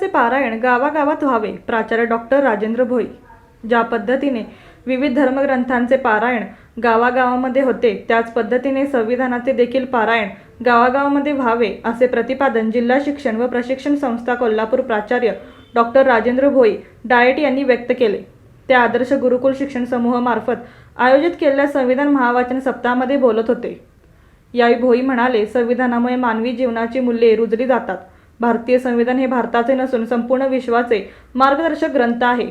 संविधानाचे पारायण गावागावात व्हावे प्राचार्य डॉक्टर राजेंद्र भोई. ज्या पद्धतीने विविध धर्मग्रंथांचे पारायण गावागावामध्ये होते त्याच पद्धतीने संविधानाचे देखील पारायण गावागावामध्ये व्हावे असे प्रतिपादन जिल्हा शिक्षण व प्रशिक्षण संस्था कोल्हापूर प्राचार्य डॉक्टर राजेंद्र भोई डायट यांनी व्यक्त केले. ते आदर्श गुरुकुल शिक्षण समूहामार्फत आयोजित केलेल्या संविधान महावाचन सप्ताहामध्ये बोलत होते. यावेळी भोई म्हणाले संविधानामुळे मानवी जीवनाची मूल्ये रुजली जातात. भारतीय संविधान हे भारताचे नसून संपूर्ण विश्वाचे मार्गदर्शक ग्रंथ आहे.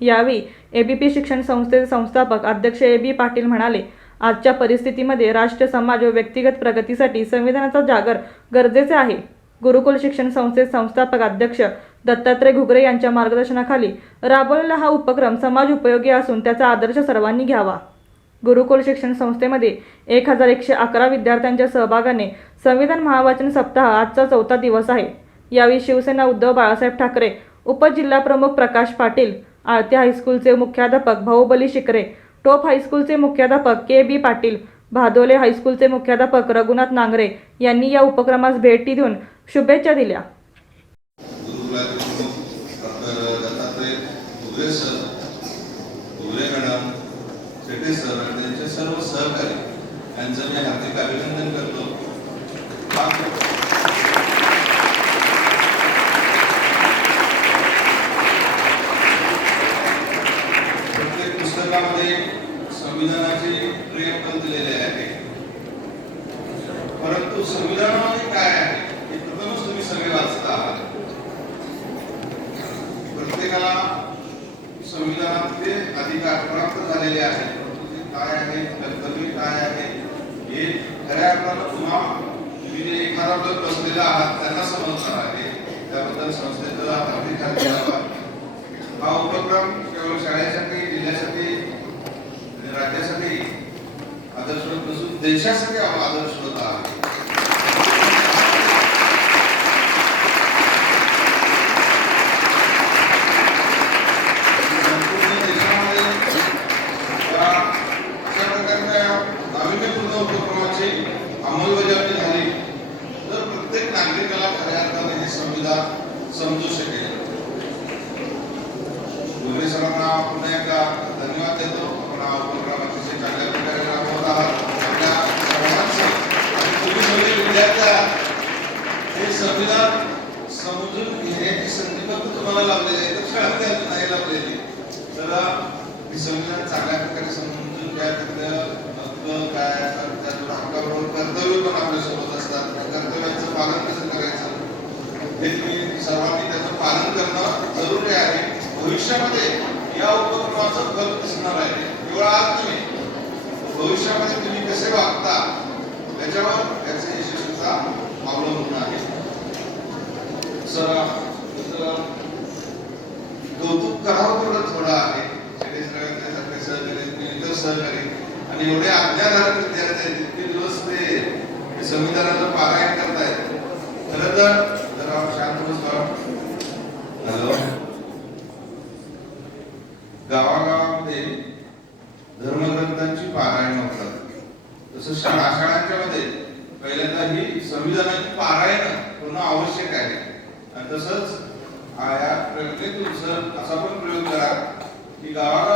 यावेळी एबीपी शिक्षण संस्थेचे संस्थापक अध्यक्ष ए बी पाटील म्हणाले आजच्या परिस्थितीमध्ये राष्ट्र समाज व व्यक्तिगत प्रगतीसाठी संविधानाचा जागर गरजेचे आहे. गुरुकुल शिक्षण संस्थेचे संस्थापक अध्यक्ष दत्तात्रय घुगरे यांच्या मार्गदर्शनाखाली राबवलेला हा उपक्रम समाज उपयोगी असून त्याचा आदर्श सर्वांनी घ्यावा. गुरुकुल शिक्षण संस्थेमध्ये एक हजार एकशे अकरा विद्यार्थ्यांच्या सहभागाने संविधान महावाचन सप्ताह आजचा चौथा दिवस आहे. यावेळी शिवसेना उद्धव बाळासाहेब ठाकरे उपजिल्हाप्रमुख प्रकाश पाटील आळते हायस्कूलचे मुख्याध्यापक भाऊबली शिकरे टोप हायस्कूलचे मुख्याध्यापक के बी पाटील भादोले हायस्कूलचे मुख्याध्यापक रघुनाथ नांगरे यांनी या उपक्रमास भेटी देऊन शुभेच्छा दिल्या. सर सर सर्व सहकारी यांचं मी हार्दिक अभिनंदन करतो हा प्रत्येक संविधानाचे प्रेम दिलेले आहे. परंतु संविधानामध्ये काय आहे? हे प्रथमच तुम्ही सगळे वाचता आहात. प्रत्येकाला संविधानातले अधिकार प्राप्त झालेले आहेत. परंतु ते काय आहे? कर्तव्य काय आहे? हे खऱ्या अर्थानं पुन्हा तुम्ही जे एखादा बसलेला आहात त्यांना समजणार आहे त्याबद्दल संस्थेचं हार्दिक हार्दिक आभार हा उपक्रम केवळ शाळेसाठी जिल्ह्यासाठी आणि राज्यासाठी आदर्शवत नसून देशासाठी हा आदर्शवत आहे संपूर्ण देशामध्ये या अशा देशासाठी नाविन्यपूर्ण उपक्रमाची अंमलबजावणी झाली. तर प्रत्येक नागरिकाला खऱ्या अर्थाने हे संविधान समजू शकेल. सरांना पुन्हा एकदा धन्यवाद देतो. आपण हा उपक्रम अतिशय चांगल्या प्रकारे राबवत आहात आपल्या सर्वांचे आणि तुम्ही सगळे हे संविधान समजून घेण्याची संधी फक्त तुम्हाला लाभलेली आहे. तर शाळेत नाही लाभलेली तर हे संविधान चांगल्या प्रकारे समजून घ्या. तिथलं हक्क काय असतात त्यातून हक्काबरोबर कर्तव्य पण आपल्यासोबत असतात. कर्तव्याचं पालन कसं करायचं? हे तुम्ही सर्वांनी त्याचं पालन करणं जरुरी आहे. भविष्यामध्ये या उपक्रमाचं फल दिसणार आहे. केवळ आज तुम्ही. भविष्यामध्ये तुम्ही कसे वागता? त्याच्यावर त्याचे यशस्वीता अवलंबून आहे सर कौतुक करावं तेवढं थोडं आहे. शेटे सहकारी इतर सहकारी. आणि एवढे आज्ञाधारक विद्यार्थी आहेत इतके दिवस ते ते संविधानाचं पारायण पहिल्यांदा ही संविधानाची पारायण होणं आवश्यक आहे. आणि तसंच या प्रक्रियेतून सर असा पण प्रयोग करा की गावागावामध्ये